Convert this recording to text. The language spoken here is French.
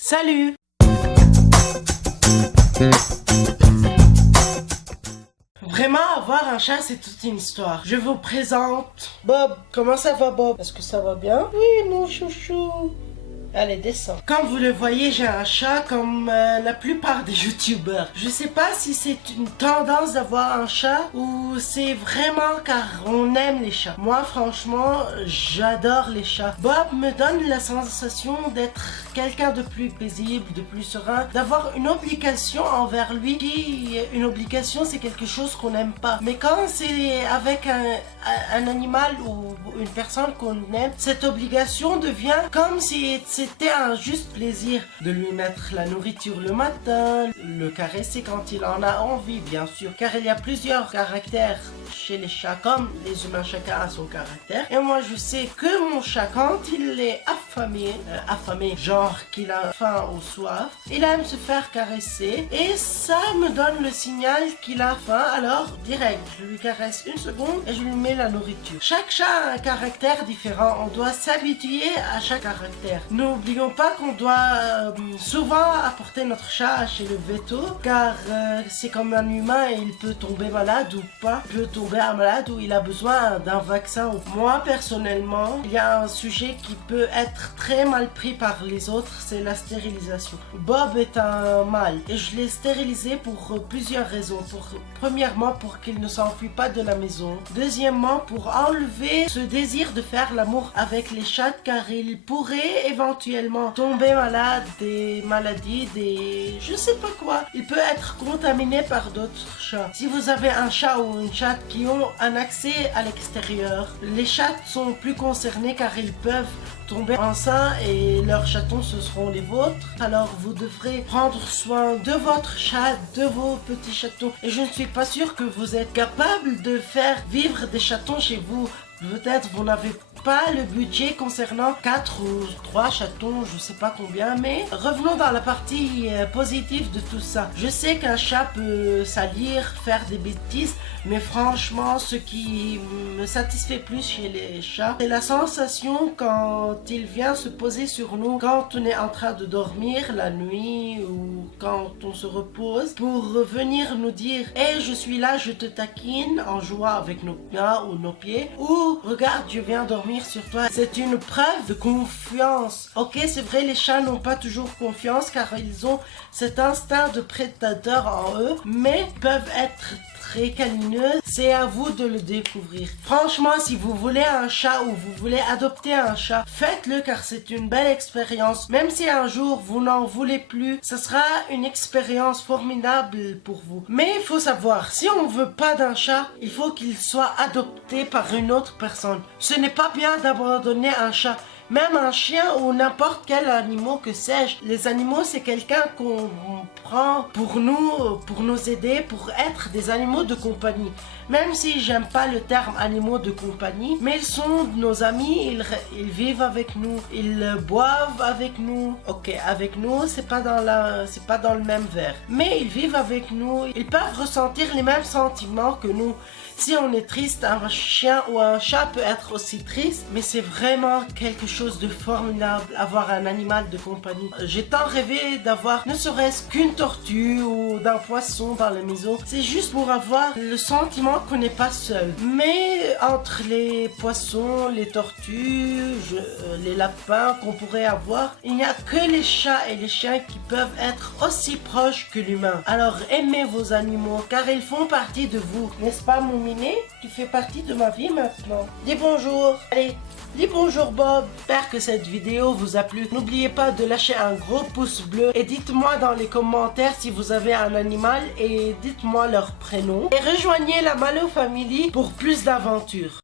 Salut! Vraiment, avoir un chat, c'est toute une histoire. Je vous présente Bob. Comment ça va, Bob? Est-ce que ça va bien? Oui, mon chouchou. Allez, descends. Comme vous le voyez, j'ai un chat comme la plupart des youtubeurs. Je sais pas si c'est une tendance d'avoir un chat ou c'est vraiment car on aime les chats. Moi, franchement, j'adore les chats. Bob me donne la sensation d'être quelqu'un de plus paisible, de plus serein, d'avoir une obligation envers lui. Une obligation, c'est quelque chose qu'on n'aime pas. Mais quand c'est avec un animal ou une personne qu'on aime, cette obligation devient comme si c'était un juste plaisir de lui mettre la nourriture le matin, le caresser quand il en a envie, bien sûr, car il y a plusieurs caractères chez les chats, comme les humains, chacun a son caractère. Et moi, je sais que mon chat, quand il est affamé, genre qu'il a faim ou soif, il aime se faire caresser et ça me donne le signal qu'il a faim. Alors, direct, je lui caresse une seconde et je lui mets la nourriture. Chaque chat a un caractère différent, on doit s'habituer à chaque caractère. N'oublions pas qu'on doit souvent apporter notre chat chez le veto, car c'est comme un humain et il peut tomber malade ou pas, il peut tomber malade ou il a besoin d'un vaccin. Moi personnellement, il y a un sujet qui peut être très mal pris par les autres, c'est la stérilisation. Bob est un mâle et je l'ai stérilisé pour plusieurs raisons. Premièrement, pour qu'il ne s'enfuit pas de la maison. Deuxièmement, pour enlever ce désir de faire l'amour avec les chats, car il pourrait éventuellement tomber malade, des maladies, je sais pas quoi. Il peut être contaminé par d'autres chats. Si vous avez un chat ou une chatte qui ont un accès à l'extérieur, les chats sont plus concernés car ils peuvent tomber enceints et leurs chatons ce seront les vôtres. Alors vous devrez prendre soin de votre chat, de vos petits chatons. Et je ne suis pas sûre que vous êtes capable de faire vivre des chatons chez vous. Peut-être vous n'avez pas le budget concernant 4 ou 3 chatons, je sais pas combien, mais revenons dans la partie positive de tout ça. Je sais qu'un chat peut salir, faire des bêtises, mais franchement, ce qui me satisfait plus chez les chats, c'est la sensation quand il vient se poser sur nous, quand on est en train de dormir la nuit ou quand on se repose, pour venir nous dire « Hey, je suis là, je te taquine » en jouant avec nos mains ou nos pieds, ou « Regarde, je viens dormir sur toi ». C'est une preuve de confiance. Ok, c'est vrai, les chats n'ont pas toujours confiance car ils ont cet instinct de prédateur en eux, mais peuvent être très câlineux. C'est à vous de le découvrir. Franchement, si vous voulez un chat ou vous voulez adopter un chat, faites-le car c'est une belle expérience. Même si un jour vous n'en voulez plus, ce sera une expérience formidable pour vous. Mais il faut savoir, si on veut pas d'un chat, il faut qu'il soit adopté par une autre personne. Ce n'est pas bien d'abandonner un chat. Même un chien ou n'importe quel animal, que sais-je. Les animaux, c'est quelqu'un qu'on prend pour nous aider, pour être des animaux de compagnie. Même si j'aime pas le terme animaux de compagnie, mais ils sont nos amis, ils vivent avec nous, ils boivent avec nous. Ok, avec nous, c'est pas dans le même verre. Mais ils vivent avec nous, ils peuvent ressentir les mêmes sentiments que nous. Si on est triste, un chien ou un chat peut être aussi triste, mais c'est vraiment quelque chose de formidable, avoir un animal de compagnie. J'ai tant rêvé d'avoir ne serait-ce qu'une tortue ou d'un poisson dans la maison. C'est juste pour avoir le sentiment qu'on n'est pas seul. Mais entre les poissons, les tortues, les lapins qu'on pourrait avoir, il n'y a que les chats et les chiens qui peuvent être aussi proches que l'humain. Alors aimez vos animaux car ils font partie de vous, n'est-ce pas mon miné? Tu fais partie de ma vie maintenant. Dis bonjour. Allez, dis bonjour Bob. J'espère que cette vidéo vous a plu. N'oubliez pas de lâcher un gros pouce bleu et dites-moi dans les commentaires si vous avez un animal et dites-moi leur prénom. Et rejoignez la Malo Family pour plus d'aventures.